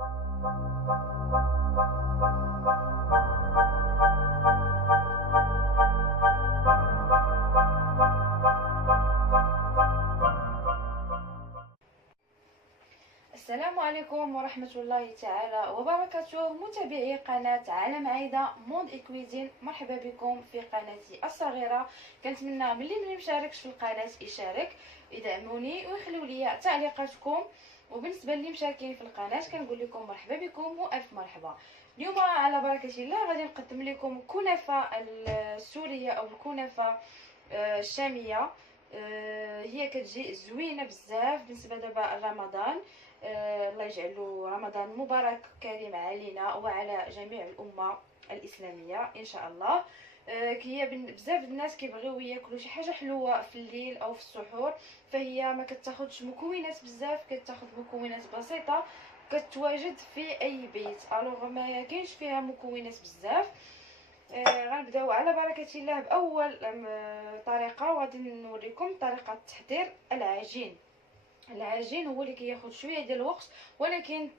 السلام عليكم ورحمة الله تعالى وبركاته، متابعي قناة عالم عايدة موند إكويزين. مرحبا بكم في قناتي الصغيرة. كنتمنى من اللي مشاركش في القناة يشارك، يدعموني ويخليو لي تعليقاتكم. وبالنسبة اللي مشاركين في القناة كنقول لكم مرحبا بكم والف مرحبا. اليوم على بركة الله غادي نقدم لكم كنافة السورية او الكنافة الشامية. هي كتجي زوينه بزاف بالنسبه دابا رمضان. الله يجعله رمضان مبارك كريم علينا وعلى جميع الامه الاسلاميه ان شاء الله. هي بزاف الناس كيبغيو ياكلوا شي حاجه حلوه في الليل او في السحور، فهي ما كتاخذش مكونات بزاف، كتاخذ مكونات بسيطه كتواجد في اي بيت. الوغ ما كاينش فيها مكونات بزاف. غنبداو على بركه الله باول طريقه، وغادي نوريكم طريقه تحضير العجين. العجين هو اللي كياخذ شويه ديال الوقت، ولكن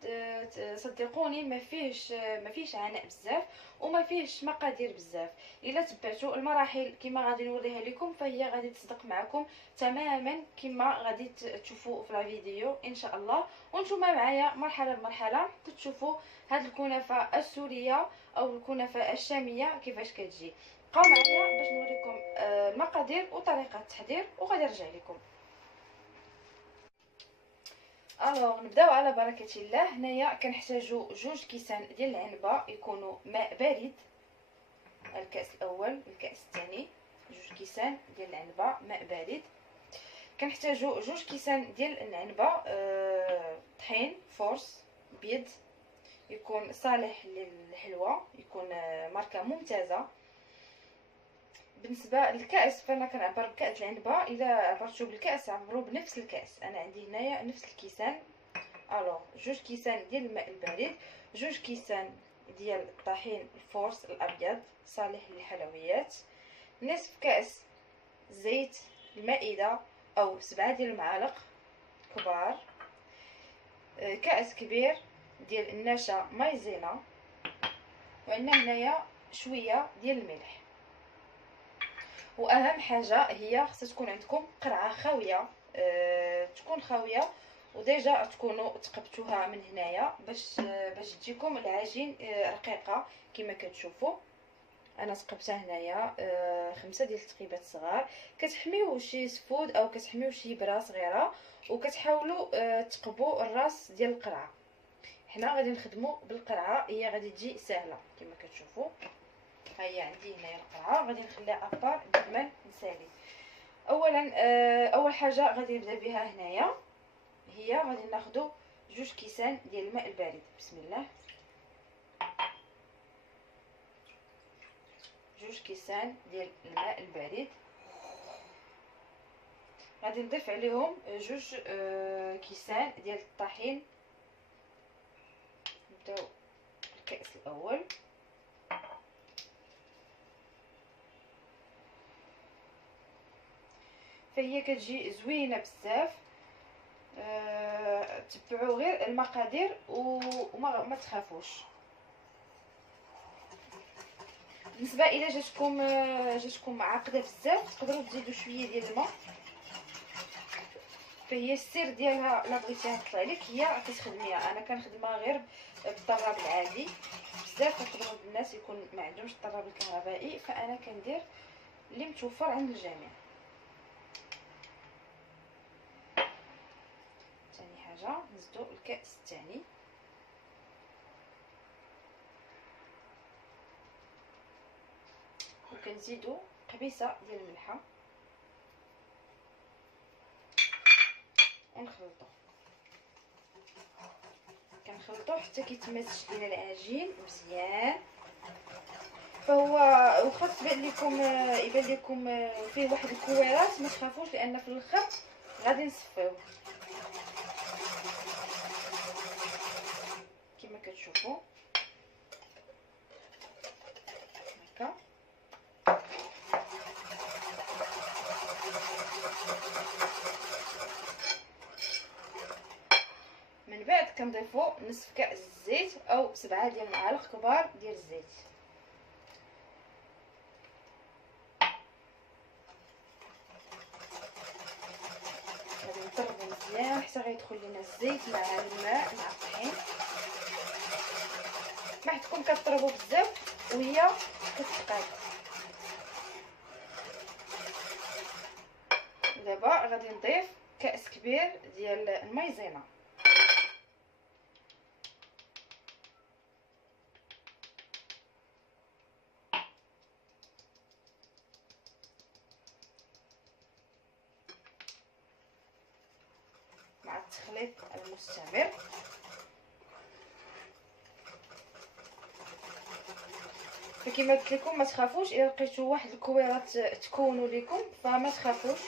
صدقوني ما فيهش عناء بزاف وما فيهش مقادير بزاف. الا تبعتوا المراحل كما غادي نوريها لكم فهي غادي تصدق معكم تماما كما غادي تشوفوا في الفيديو ان شاء الله. وانتم معايا مرحله بمرحله كتشوفوا هاد الكنافه السوريه او الكنافه الشاميه كيفاش كتجي. بقاو معايا باش نوريكم المقادير وطريقه التحضير وغادي نرجع لكم. الوغ نبداو على بركه الله. هنايا كنحتاجو 2 كيسان ديال العنبه يكونوا ماء بارد، الكاس الاول الكاس الثاني. 2 كيسان ديال العنبه ماء بارد. كنحتاجو 2 كيسان ديال العنبه طحين فورس بيض يكون صالح للحلوه، يكون ماركه ممتازه. بالنسبه للكاس فانا كنعبر بكاس العنبه، الا عبرتو بالكاس عبروا بنفس الكاس. انا عندي هنايا نفس الكيسان. الوغ 2 كيسان ديال الماء البارد، 2 كيسان ديال الطحين الفورس الابيض صالح للحلويات، نصف كاس زيت المائده او 7 ديال المعالق كبار، كاس كبير ديال النشا مايزينا، وعندنا هنايا شويه ديال الملح. واهم حاجه هي خصها تكون عندكم قرعه خاويه، تكون خاويه وديجا تكونوا تقبتوها من هنايا باش تجيكم العجين رقيقه كما كتشوفوا. انا تقبتها هنايا 5 ديال التقيبات صغار. كتحميو شي سفود او كتحميو شي بره صغيره وكتحاولوا تقبوا الراس ديال القرعه. حنا غادي نخدموا بالقرعه، هي غادي تجي سهله كما كتشوفوا. ها هي عندي هنايا القرعه غادي نخليها ابار قبل ما نسالي. اولا اول حاجه غادي نبدا بها هنايا هي غادي ناخذ 2 كيسان ديال الماء البارد. بسم الله. 2 كيسان ديال الماء البارد غادي نضيف عليهم 2 كيسان ديال الطحين. نبداو الكاس الاول. فهي كتجي زوينه بزاف. تبعوا غير المقادير وما تخافوش. بالنسبه الى جاتكم معقده بزاف تقدروا تزيدوا شويه ديال الماء. فهي السر ديالها الا بغيتيها تطلع لك هي كتخدميها. انا كنخدمها غير بالطراب العادي. بزاف تقدروا الناس يكون ما عندهمش الطراب الكهربائي، فانا كندير اللي متوفر عند الجميع. ثاني حاجه نزيدو الكاس الثاني. وكنزيدو قبيصه ديال الملحه ونخلطو. كنخلطو حتى كيتماسك لينا العجين مزيان. فهو واخا يبان لكم فيه واحد الكويرات ما تخافوش، لان في الاخر غادي نصفيوه كما كتشوفوا هكا. من بعد كنضيفو نصف كاس الزيت او 7 ديال المعالق كبار ديال الزيت. غادي نضربو مزيان حتى غيدخل لينا الزيت مع الماء مع الطحين. ما حدكم كتضربو بزاف وهي كتقاد. دابا غادي نضيف كاس كبير ديال المايزينا. مع التخليط المستمر. فكما قلت لكم ما تخافوش الا لقيتوا واحد الكويرات تكونوا لكم فما تخافوش،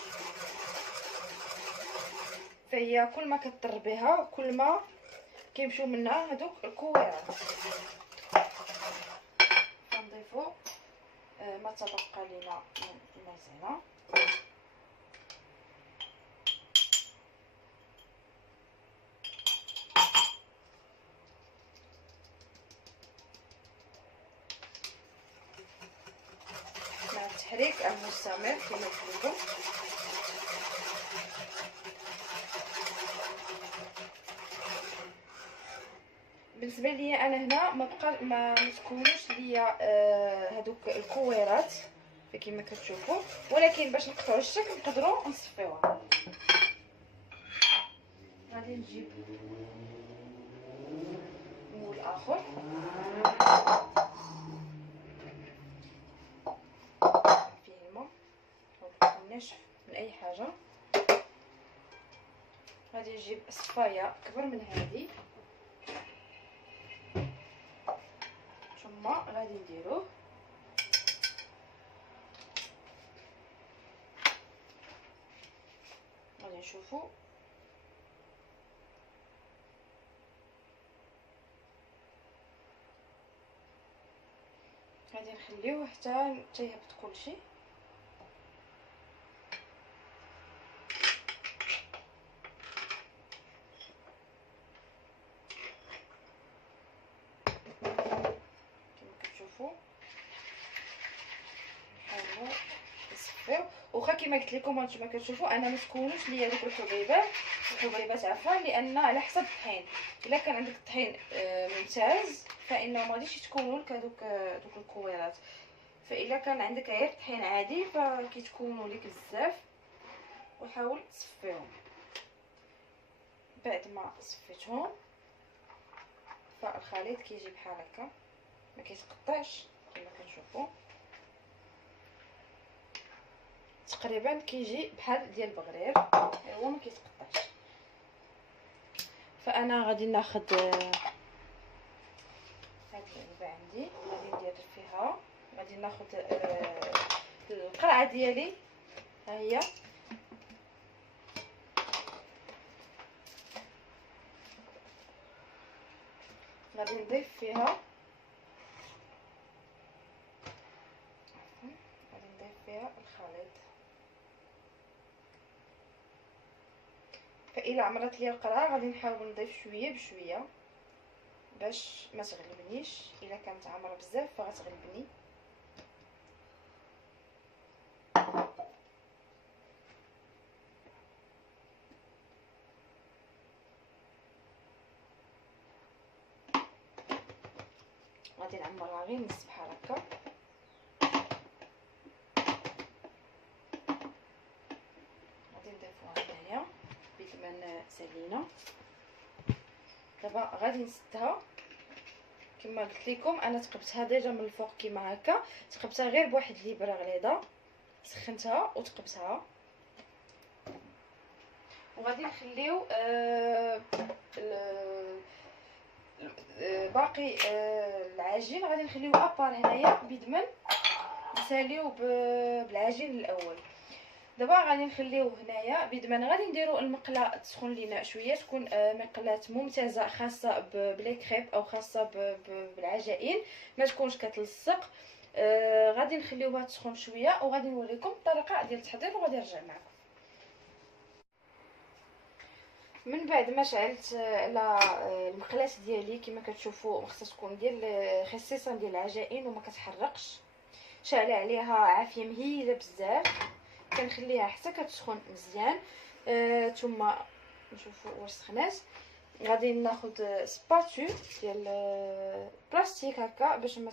فهي كل ما كتضربيها كل ما كيمشيو منها هذوك الكويرات. كنضيفوا ما تبقى لينا من المايزينا. مع التحريك المستمر كما قلت لكم. بالنسبه لي انا هنا ما تكونوش ليا هذوك الكويرات كما كتشوفوا، ولكن باش نقطعوا الشكل نقدروا نصفيوها. غادي نجيب مول اخر فيه الماء او ناشف من اي حاجه. غادي نجيب صفايه كبر من هذه ثم غادي نديروه غادي نشوفوا غادي نخليوه حتى يهبط كلشي. نحاولوا نصفيو واخا كما قلت لكم هانتوما كتشوفوا انا ما تكونوش ليا دوك الحبيبات عفوا، لان على حسب الطحين. الا كان عندك الطحين ممتاز فانه ما غاديش يتكونوا لك دوك الكويرات، فاذا كان عندك غير طحين عادي فكيتكونوا لك بزاف. وحاول تصفيهم. بعد ما صفيتهم فالخليط كيجي بحال هكا ما كيتقطعش كما كنشوفوا، تقريبا كيجي بحال ديال البغرير هو ما كيتقطعش. فانا غادي ناخذ هاد العلبه عندي غادي ندير فيها، غادي ناخذ القرعه ديالي ها هي. غادي نضيف فيها الخليط. فإلا عمرت لي القرعه غادي نحاول نضيف شويه بشويه باش ما تغلبنيش. الا كانت عامره بزاف فغتغلبني. غادي نعمرها غير نص بحال هكا. غادي نضيفوها هنايا بثمن سالينا. دابا غادي نسدها كما قلت لكم. انا تقبتها ديجا من الفوق كما هكا، تقبتها غير بواحد الابره غليظه، سخنتها وتقبتها. وغادي نخليو باقي العجين غادي نخليوه ابار هنايا بيدمن نساليو بالعجين الاول. دابا غادي نخليوه هنايا بيدمن. غادي نديرو المقله تسخن لينا شويه، تكون مقله ممتازه خاصه بلي كريب او خاصه بالعجائن ما تكونش كتلصق. غادي نخليوها تسخن شويه وغادي نوريكم الطريقه ديال التحضير وغادي نرجع معكم. من بعد ما شعلت على المقلاة ديالي كما كتشوفوا خصها تكون ديال خصيصا ديال العجائن وما كتحرقش، شاعله عليها عافيه مهيله بزاف، كنخليها حتى كتسخن مزيان. ثم نشوفوا واش سخنات. غادي ناخذ سباتول ديال بلاستيك هكا باش ما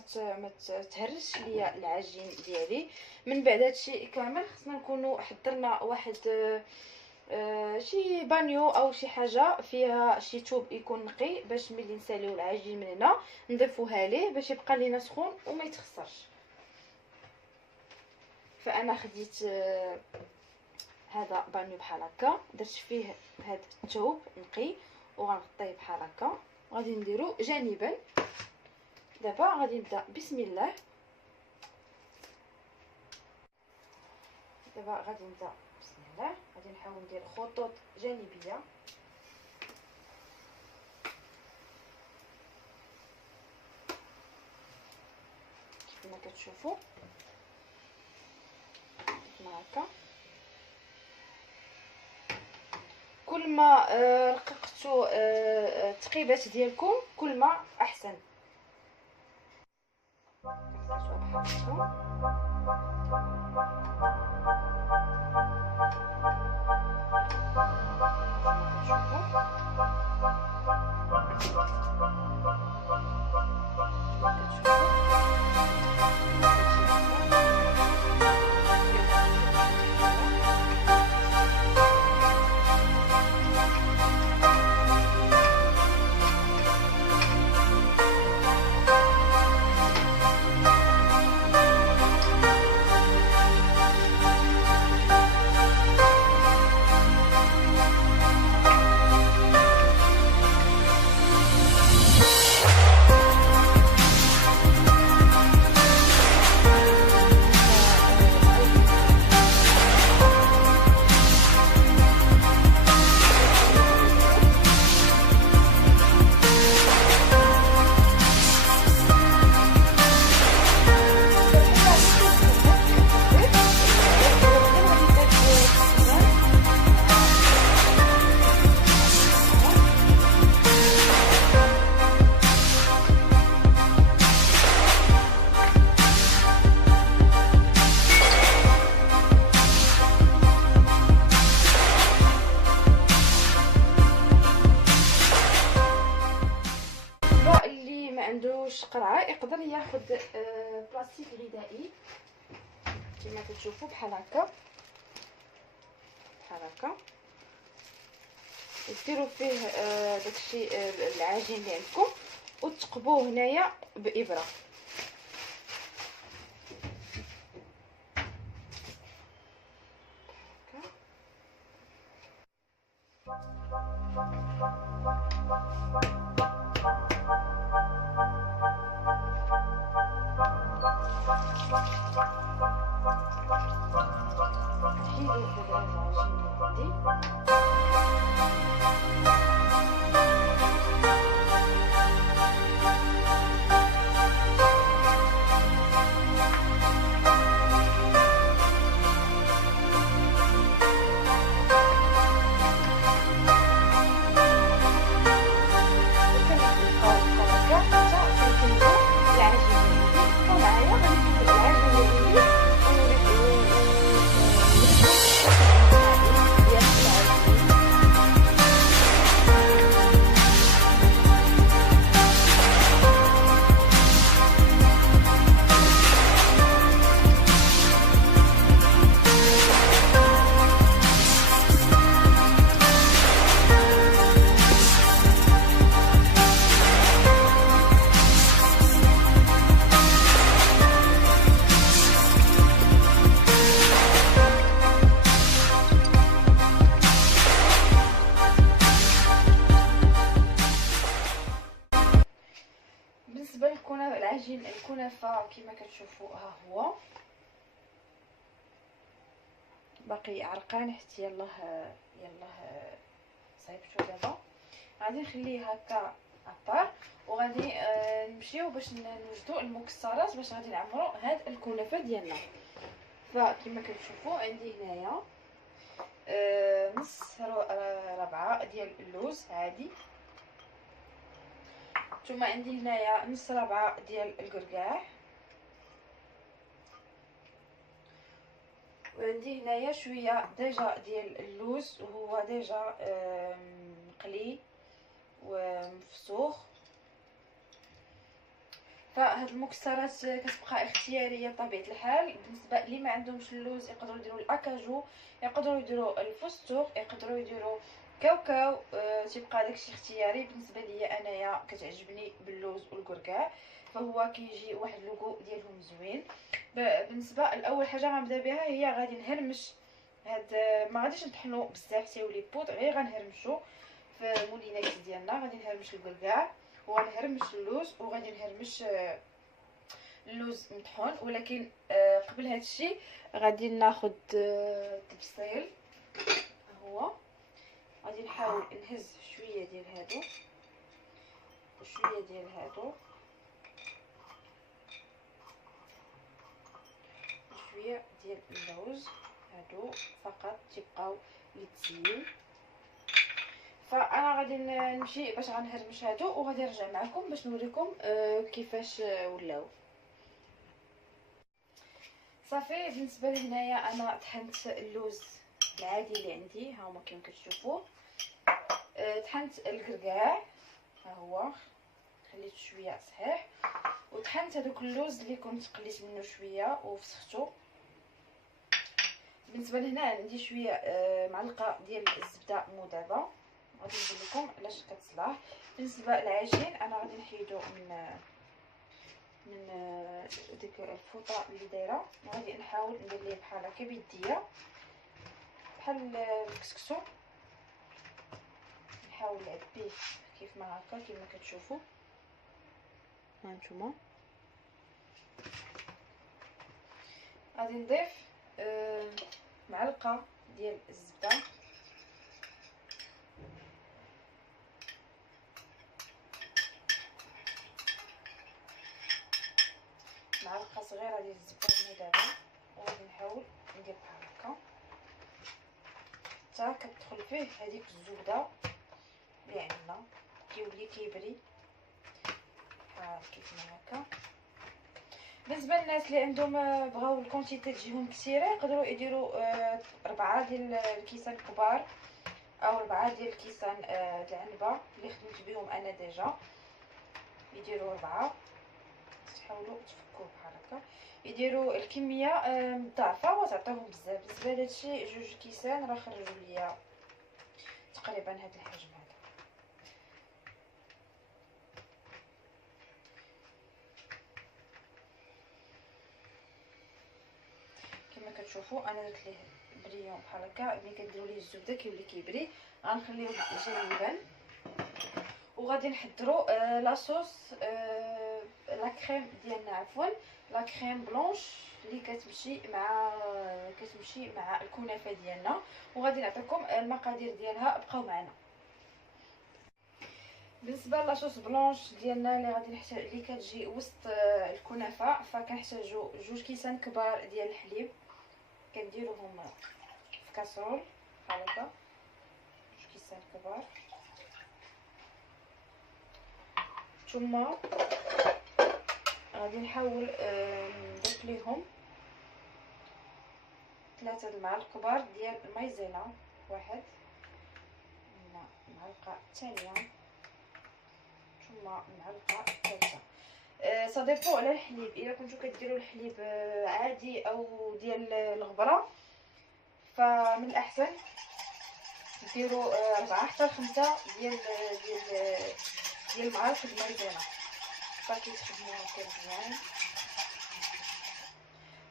تهرسش ليا العجين ديالي. من بعد هادشي كامل خصنا نكونوا حضرنا واحد شي بانيو او شي حاجه فيها شي توب يكون نقي باش ملي نساليو العجين من هنا نضيفوها ليه باش يبقى لينا سخون وما يتخسرش. فانا خديت هذا بانيو بحال هكا، درت فيه هذا الثوب نقي وغنغطيه بحال هكا، غادي نديرو جانبا. دابا غادي نبدا بسم الله. غادي نحاول ندير خطوط جانبيه كما كتشوفوا هكا. كل ما رققتوا التقيبات ديالكم كل ما احسن. عندوش قرعه يقدر ياخذ بلاستيك غذائي كما كتشوفوا بحال هكا ديروا فيه داكشي العجين اللي عندكم وتقبوه هنايا بابره. العجين الكنافه كما كتشوفوا ها هو باقي عرقان حتى يلاه صايبتو. دابا غادي نخليه هكا ابار وغادي نمشيو باش نوجدوا المكسرات باش غادي نعمروا هاد الكنافه ديالنا. فكما كتشوفوا عندي هنايا نص ربعه ديال اللوز عادي. ثم عندي هنايا نص ربعه ديال الكركاع، وعندي هنايا شويه ديجا ديال اللوز وهو ديجا مقلي ومفسوخ. فهاد المكسرات كتبقى اختياريه بطبيعه الحال. بالنسبه اللي ما عندهمش اللوز يقدروا يديروا الاكاجو، يقدروا يديروا الفستق، يقدروا يديروا كاوكاو. تيبقى داكشي اختياري. بالنسبه ليا انايا كتعجبني باللوز والكركاع، فهو كيجي واحد اللوغو ديالهم زوين. بالنسبه لاول حاجه غنبدا بها هي غادي نهرمش هاد، ما غاديش نطحنو بزاف تيولي بود، غير غنهرمشو في مولينات ديالنا. غادي نهرمش الكركاع وغنهرمش اللوز وغادي نهرمش اللوز مطحون. ولكن قبل هذا الشيء غادي ناخذ تبصيل. هو غادي نحاول نهز شويه ديال هادو وشويه ديال هادو وشويه ديال اللوز. هادو فقط تيبقاو للتزيين. فانا غادي نمشي باش غنهرمش هادو وغادي نرجع معكم باش نوريكم كيفاش ولاو. صافي بالنسبه لهنايا انا طحنت اللوز العادي اللي عندي، ها هما كما كتشوفوا. طحنت الكركاع، ها هو خليت شويه صحيح، وطحنت هذوك اللوز اللي كنت قليت منه شويه وفسختو. بالنسبه لهنا عندي شويه معلقه ديال الزبده مذابه، غادي نقول لكم علاش كتصلاح. بالنسبه للعجين انا غادي نحيدو من ديك الفوطه اللي دايره، وغادي نحاول ندير ليه بحال هكا بيديا بحال الكسكسو. نحاول نلعب بيه كيف ما هكا كما كتشوفوا هانتوما. غادي نضيف معلقه ديال الزبده، معلقه صغيره ديال الزبده المذابه، وغادي نحاول ندير بحال هكا حتى كتدخل فيه هذيك الزبده اللي عندنا، كيولي كيبري بحال كيف ما هكا. بالنسبه للناس اللي عندهم بغاو الكونتيتي تجيهم كثيره يقدروا يديروا 4 ديال الكيسان كبار او 4 ديال الكيسان العنبه اللي خدمت بهم انا ديجا. يديروا 4، تحاولوا تفكوه بحال هكا، يديروا الكميه مضاعفه وتعطيهم بزاف. بالنسبه لهادشي 2 كيسان راه خرجوا ليا تقريبا هذا الحجم هذا. كما كتشوفوا انا درت ليه بريون بحال هكا. ملي كديروا ليه الزبده كيولي كيبري. غنخليوه جانبا وغادي نحضروا لاصوص لا كريم ديالنا، عفوا لا كريم بلونش اللي كتمشي مع الكنافه ديالنا. وغادي نعطيكم المقادير ديالها، بقاو معنا. بالنسبه لاصوص بلونش ديالنا اللي غادي نحتاج اللي كتجي وسط الكنافه، فكنحتاجوا 2 كيسان كبار ديال الحليب، كنديروهم في كاسرول بحال هكا 2 كيسان كبار. ثم غادي نحاول نضيف ليهم 3 المعالق كبار ديال المايزينا، واحد هنا المعلقه الثانيه ثم المعلقه الثالثه. صديقوا على الحليب، الا كنتو كديروا الحليب عادي او ديال الغبره فمن الاحسن ديروا 4 حتى 5 ديال المعالق د المايزينا، فكيتخدموا هكا مزيان.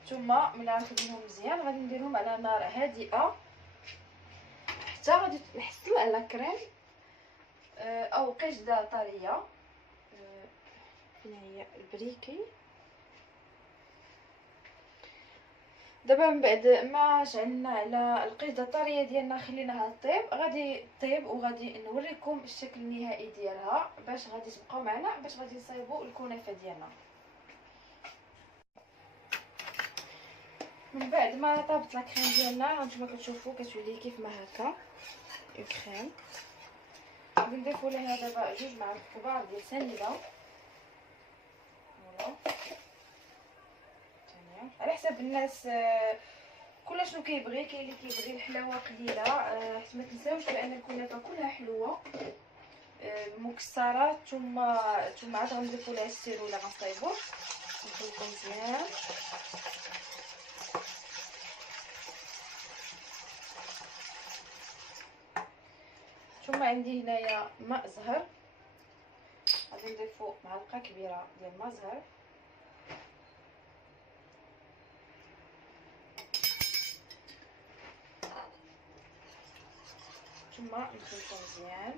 ثم ملي غنخدمهم مزيان غادي نديرهم على نار هادئه حتى غادي نحصل على كريم او قشده طريه. فين هي البريكي؟ دابا من بعد ما شعلنا على القشده الطريه ديالنا خليناها طيب، غادي طيب وغادي نوريكم الشكل النهائي ديالها باش غادي تبقاو معنا باش غادي نصايبوا الكنافه ديالنا. من بعد ما طابت لا كريم ديالنا نتوما كتشوفوا كتولي كيف ما هكا كريم. غادي نضيفوا ليها دابا 2 معالق كبار ديال سنيده، فوالا ثانيه على حساب الناس. كل شنو كيبغي، كاين اللي كيبغي الحلاوه قليله، حيت ما تنساوش بان الكنافه كلها حلوه مكسرات. ثم عاد غنضيفوا لها السيرو اللي غنصايبوه، نخلطو مزيان. ثم عندي هنايا ماء زهر، غادي نضيفو معلقه كبيره ديال ماء زهر. ثم نخلطو مزيان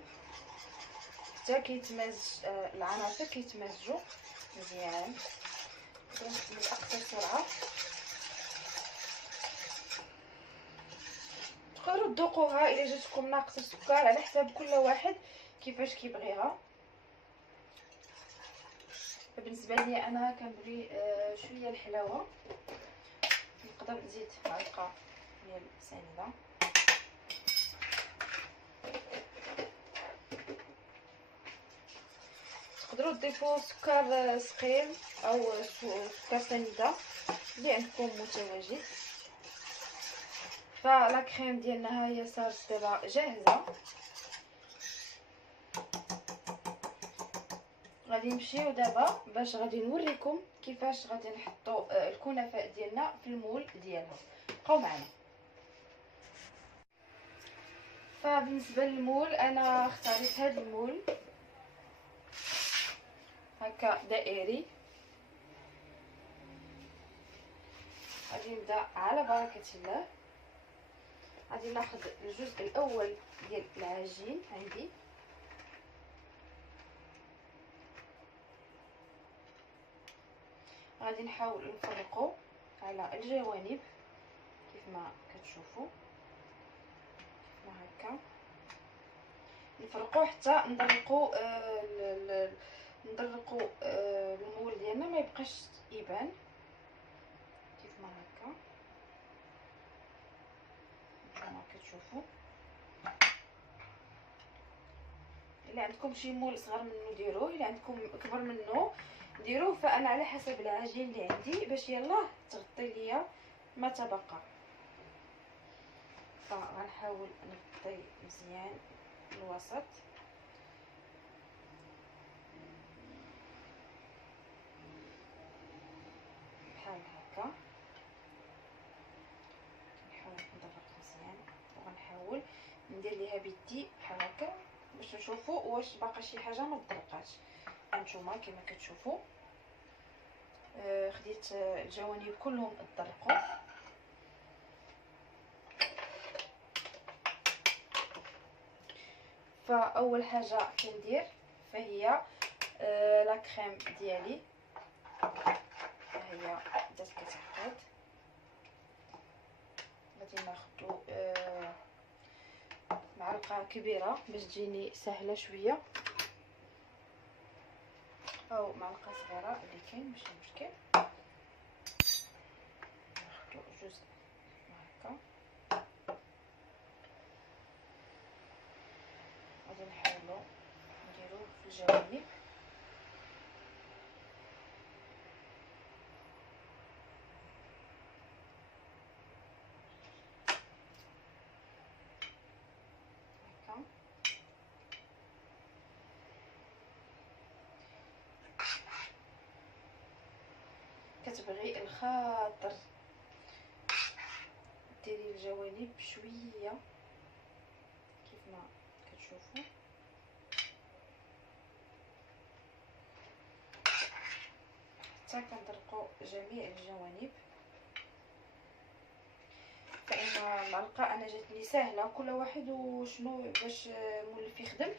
حتى كيتمازج العناصر كيتمازجوا مزيان من اقصى سرعه. تقدروا تذوقوها الا جاتكم ناقصه السكر على حساب كل واحد كيفاش كيبغيها. بالنسبه لي انا كنبغي شويه الحلاوه، نقدر نزيد معلقه ديال سنيده. تقدروا تضيفوا سكر سقيم او سكر سنيده اللي عندكم متواجد. فلا كريم ديالنا هي صارت دابا جاهزه. غادي نمشيو دابا باش غادي نوريكم كيفاش غادي نحطوا الكنافه ديالنا في المول ديالها. بقاو معنا. فبالنسبه للمول انا اختاريت هذا المول هكا دائري. غادي نبدا على بركه الله. غادي ناخذ الجزء الاول ديال العجين عندي، غادي نحاول نفرقو على الجوانب كيف ما كتشوفوا، كيف ما هكا نفرقوه حتى ندرقوا المول ديالنا ما يبقاش يبان كيف ما هكا كما كتشوفوا. الا عندكم شي مول صغر منه ديروه، الا عندكم اكبر منه ديروه. فانا على حسب العجين اللي عندي باش يلاه تغطي ليا ما تبقى. فغنحاول نغطي مزيان الوسط بحال هكا. نحاول نضغط مزيان وغنحاول ندير ليها بيدي بحال هكا باش نشوفوا واش باقا شي حاجه ما تطرقاتش. هانتوما كما كتشوفوا خديت الجوانب كلهم اتطرقوا. فاول حاجه كندير فهي لا كريم ديالي، هي بدات كتعقد. غادي ناخذ معلقه كبيره باش تجيني سهله شويه، او معلقه صغيره اللي كاين ماشي مشكل. ناخذ جزء هكا. غادي نحاولوا نديروه في الجوانب. كتبغي الخاطر ديري الجوانب بشويه كيف ما كتشوفوا. حتى كنطرقوا جميع الجوانب. فان المعلقه انا جاتني سهله، كل واحد وشنو باش مولف يخدم.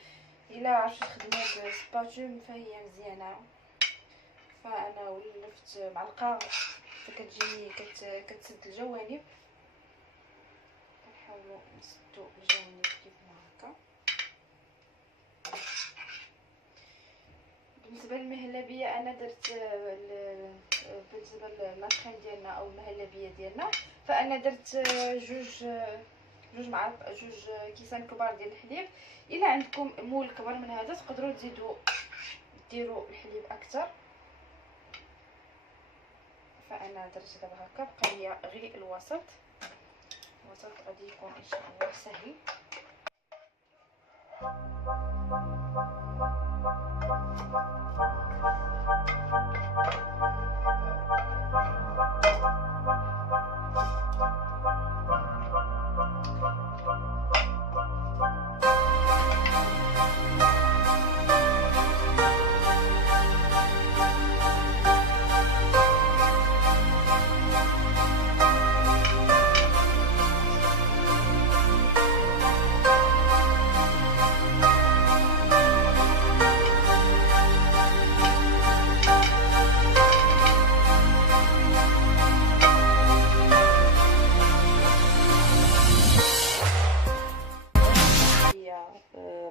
الا عرفتوا تخدموا بسباتول فهي مزيانه. فانا ولفت معلقه فكتجيني كتسد الجوانب. كنحاولوا نسدوا الجوانب كيف ما هكا. بالنسبه بالنسبه للمهلبيه انا درت بالنسبه للماكريم ديالنا او المهلبيه ديالنا، فانا درت جوج كيسان كبار ديال الحليب. الا عندكم مول كبر من هذا تقدروا ديروا الحليب اكثر. فانا درت دابا هكا، بقى لي غير الوسط غادي يكون ان شاء الله سهل.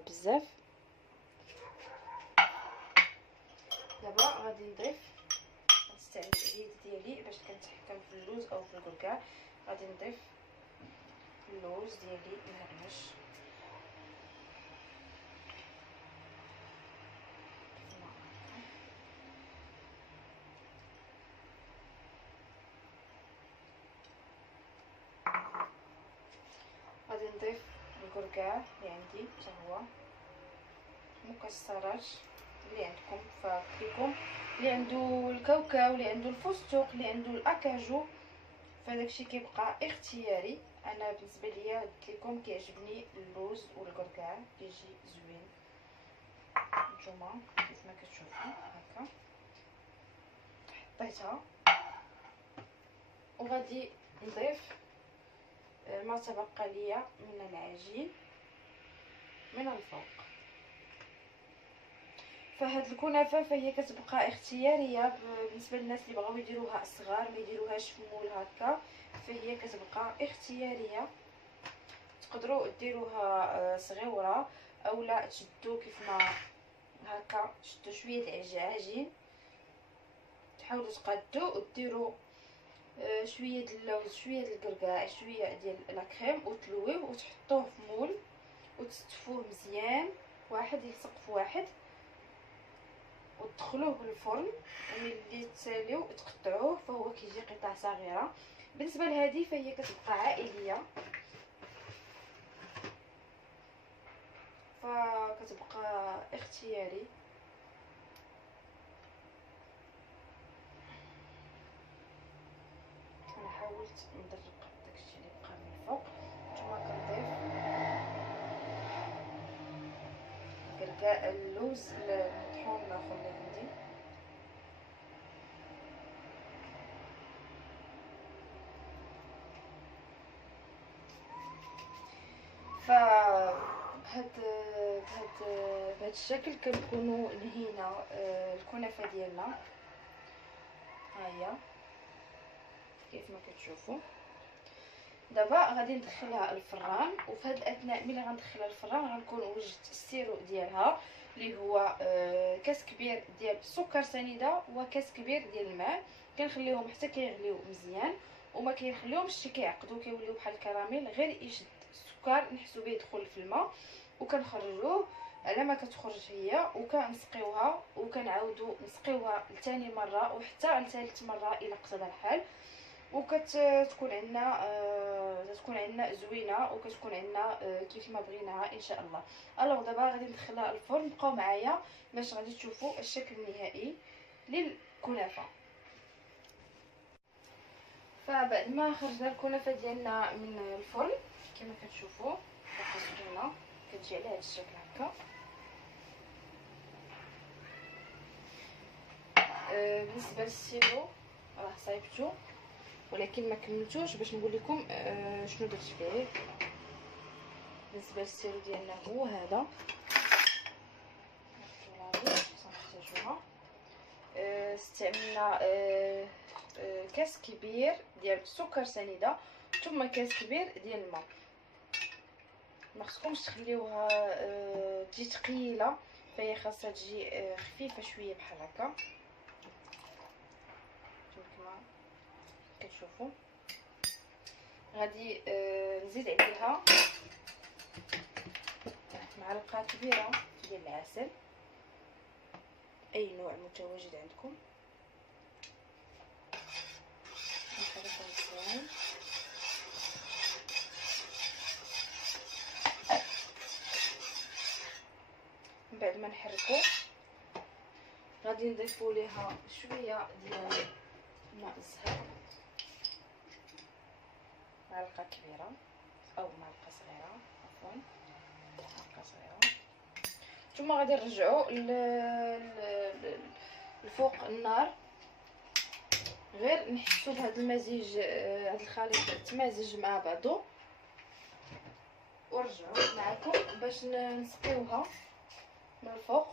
بزاف. دابا غادي غنستعمل اليد ديالي باش كنتحكم في اللوز او في الكركاع. غادي نضيف اللوز ديالي مهرمش، غادي نضيف الكركاع اللي عندي حتى هو، مكسرات اللي عندكم فكيكم، اللي عنده الكاوكاو، اللي عنده الفستق، اللي عنده الاكاجو، فداكشي كيبقى اختياري. انا بالنسبه ليا قلت لكم كيعجبني اللوز والكركاع، كيجي زوين. نتوما كيف ما كتشوفوا هكا حطيتها، وغادي نضيف ما تبقى ليا من العجين من الفوق. فهاد الكنافه فهي كتبقى اختياريه بالنسبه للناس اللي بغاو يديروها صغار، ما يديروهاش في مول هكا، فهي كتبقى اختياريه. تقدروا ديروها صغيره اولا تشدوا كيف ما هكا، تشدوا شويه العجين، تحاولوا تقادوا وديروا شويه ديال اللوز، شويه ديال الكركاع، شويه ديال لاكريم، وتلويوه وتحطوه في مول وتستفوه مزيان، واحد يلصق في واحد، وتدخلوه للفرن. وملي تساليو تقطعوه فهو كيجي قطع صغيره. بالنسبه لهذه فهي كتبقى عائليه، فكتبقى اختياري. انا حاولت ندرق داكشي اللي بقى من الفوق. نتوما كنضيف كركاع اللوز المطحون الاخر اللي عندي، بهذا الشكل كنكونوا نهينا الكنافه ديالنا. ها هي كيف ما كتشوفوا. دابا غادي ندخلها الفران، وفي هذه الاثناء ملي غندخلها الفران غنكون وجدت السيرو ديالها اللي هو كاس كبير ديال السكر سنيده وكاس كبير ديال الماء. كنخليهم حتى كيغليو مزيان وما كنخليهمش كيعقدوا كيوليو بحال الكراميل، غير يشد السكر نحسو به يدخل في الماء وكنخرجوه على ما كتخرج هي، وكنسقيوها وكنعاودوا نسقيوها لثاني مره وحتى لثالث مره الى اقتضى الحال، وكتكون عندنا زوينه وكتكون عندنا كيف ما بغيناها ان شاء الله. الوغ دابا غادي ندخلها الفرن، بقاو معايا باش غادي تشوفوا الشكل النهائي للكنافه. فبعد ما خرجنا الكنافه ديالنا من الفرن كما كتشوفوا باقا زوينه، كتجي على هذا الشكل هكا. بالنسبه للسيرو راه صايبتو ولكن ما كملتوش باش نقول لكم شنو درت فيه. بالنسبه للسيرو ديالنا هو هذا، نحتاجوها. استعملنا كاس كبير ديال السكر سنيده ثم كاس كبير ديال الماء. ما خصكمش تخليوها تجي ثقيله فهي خاصها تجي خفيفه شويه بحال هكا كما كتشوفوا. غادي نزيد عليها معلقه كبيره ديال العسل، اي نوع متواجد عندكم. نحركهم مزيان. من بعد ما نحركو غادي نضيفوا ليها شويه ديال ماء الزهر، معلقه كبيره او معلقه صغيره، عفوا معلقه صغيره. ثم غادي نرجعوا الفوق النار، غير نحسوا بهذا المزيج، هذا الخليط تمازج مع بعضو، ونرجعوا معكم باش نسقيوها من الفوق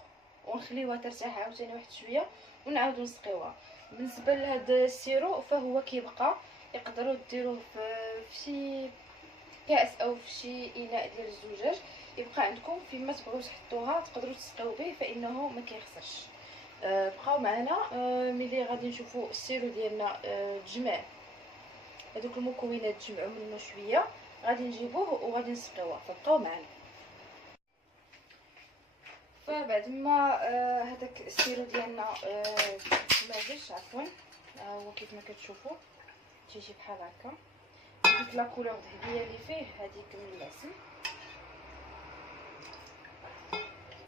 ونخليوها ترتاح عاوتاني واحد شويه ونعاودو نسقيوها. بالنسبه لهذا السيرو فهو كيبقى، يقدروا ديروه في شي كاس او في شي اناء ديال الزجاج، يبقى عندكم فيما تبغيو تحطوها تقدروا تسقيو به فانه ما كيخسرش. بقاو معنا ملي غادي نشوفوا السيرو ديالنا تجمع، هذوك المكونات تجمعوا منه شويه، غادي نجيبوه وغادي نسقيوه، فبقاو معنا. فبعد ما هذاك السيرو ديالنا تمازج، عفوا هو كيف ما كتشوفوا تيجي بحال هكا، ديك لا كولور ذهبيه اللي فيه هذيك من العسل.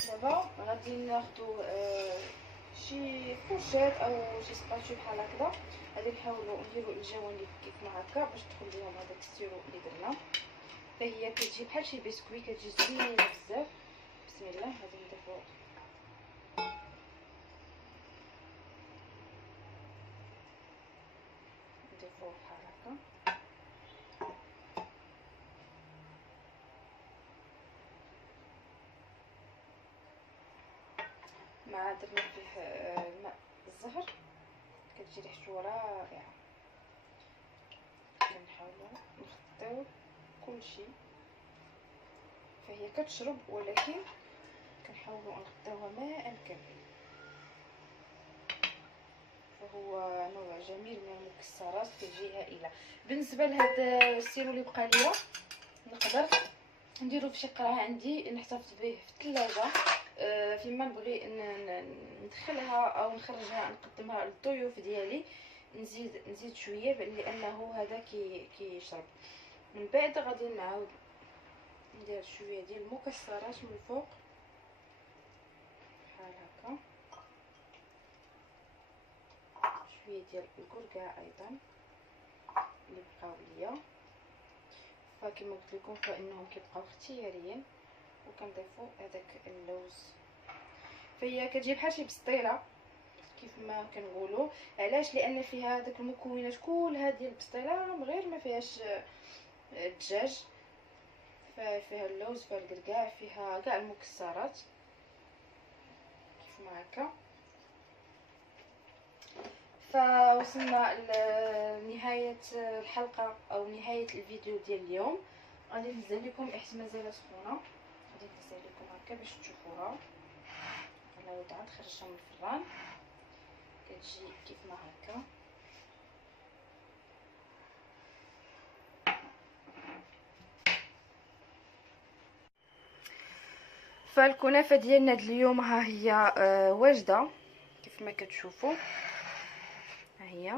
دابا غادي ناخذوا شي فورشيط او شي سباتشو بحال هكذا، غادي نحاولوا نديروا الجوانب كيف ما هكا باش تدخل ليهم هذاك السيرو اللي درنا. فهي كتجي بحال شي بسكوي، كتجي زوينه بزاف. بسم الله، غادي نضيفوا بحال هكا. مع درنا فيه الماء الزهر، كتجي ريحته رائعه. كنحاولوا نخطيو كلشي، فهي كتشرب ولكن كنحاولوا نخطيوها ماء كامل. فهو نوع جميل من المكسرات، كتجي هائله. بالنسبه لهذا السيرو اللي بقى ليا نقدر نديرو في شي قرعه عندي نحتفظ به في الثلاجه، فيما نبغي ندخلها او نخرجها نقدمها للضيوف ديالي، نزيد شويه لانه هذا كيشرب. من بعد غادي نعاود ندير شويه ديال المكسرات من الفوق بحال هكا، شويه ديال الكركاع ايضا اللي بقاو ليا. فكما قلت لكم فانهم كيبقاو اختياريين. وكنضيفوا هذاك اللوز، فهي كتجي بحال شي بسطيله كيف ما كنقولوا. علاش؟ لان فيها داك المكونات كلها ديال البسطيله، غير ما فيهاش الدجاج، فيها اللوز، فيها الكركاع، فيها كاع المكسرات كيف ما هكا. فوصلنا لنهايه الحلقه او نهايه الفيديو ديال اليوم. غادي ننزل لكم حيت مازال سخونه، غادي ننزل لكم هكا باش تشوفوها. على ود عاد خرجتها من الفران، كتجي كيف ما هكا. فالكنافه ديالنا اليوم ها هي واجده كيف ما كتشوفوا، ها هي.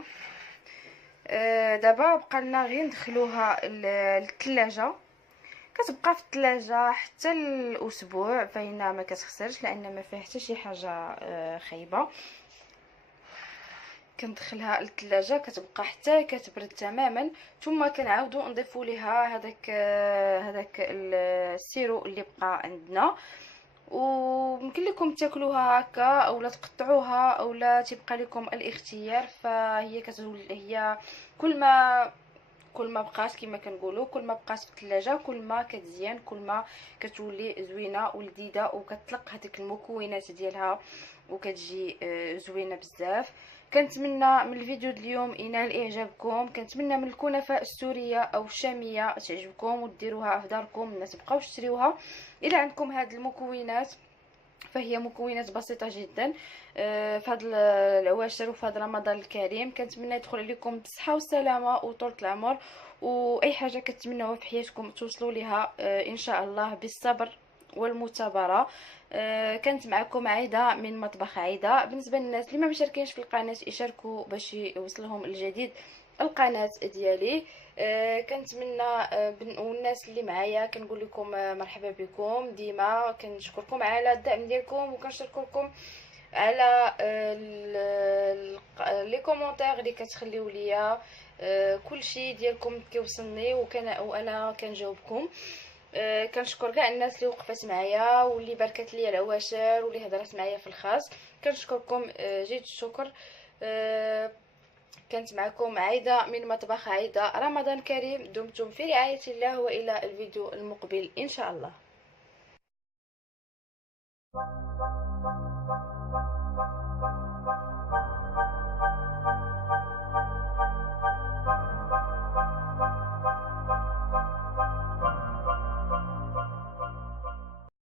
دابا بقى لنا غير ندخلوها للثلاجه، كتبقى في الثلاجه حتى الاسبوع، فإنها ما كتخسرش لان ما فيها حتى شي حاجه خايبه. كندخلها للثلاجه كتبقى حتى كتبرد تماما، ثم كنعاودوا نضيفوا ليها هذاك السيرو اللي بقى عندنا. وممكن لكم تاكلوها هكا اولا تقطعوها اولا تبقى لكم الاختيار. فهي كتولي هي كل ما بقات كما كنقولوا، كل ما بقات في الثلاجه كل ما كتزيان، كل ما كتولي زوينه ولذيذه وكتطلق هذيك المكونات ديالها وكتجي زوينه بزاف. كنتمنى من الفيديو اليوم ينال اعجابكم، كنتمنى من الكنافه السوريه او الشاميه تعجبكم وديروها في داركم، الناس تبقاو تشريوها. الا عندكم هاد المكونات فهي مكونات بسيطه جدا. في هذا العواشر وفي هذا رمضان الكريم كنتمنى يدخل عليكم بالصحه والسلامه وطولة العمر، واي حاجه كتمنوها في حياتكم توصلوا لها ان شاء الله بالصبر والمثابره. كانت معكم عايده من مطبخ عايده. بالنسبه للناس اللي ما مشاركينش في القناه يشاركوا باش يوصلهم الجديد القناه ديالي. كنتمنى والناس اللي معايا كنقول لكم مرحبا بكم ديما. كنشكركم على الدعم ديالكم، وكنشكركم على لي كومونتير اللي كتخليو ليا. كل شيء ديالكم كيوصلني وانا كنجاوبكم. كنشكر كاع الناس اللي وقفت معايا واللي باركت لي العواشر واللي هضرت معايا في الخاص. كنشكركم جيد الشكر. كانت معكم عايدة من مطبخ عايدة. رمضان كريم، دمتم في رعاية الله، وإلى الفيديو المقبل إن شاء الله.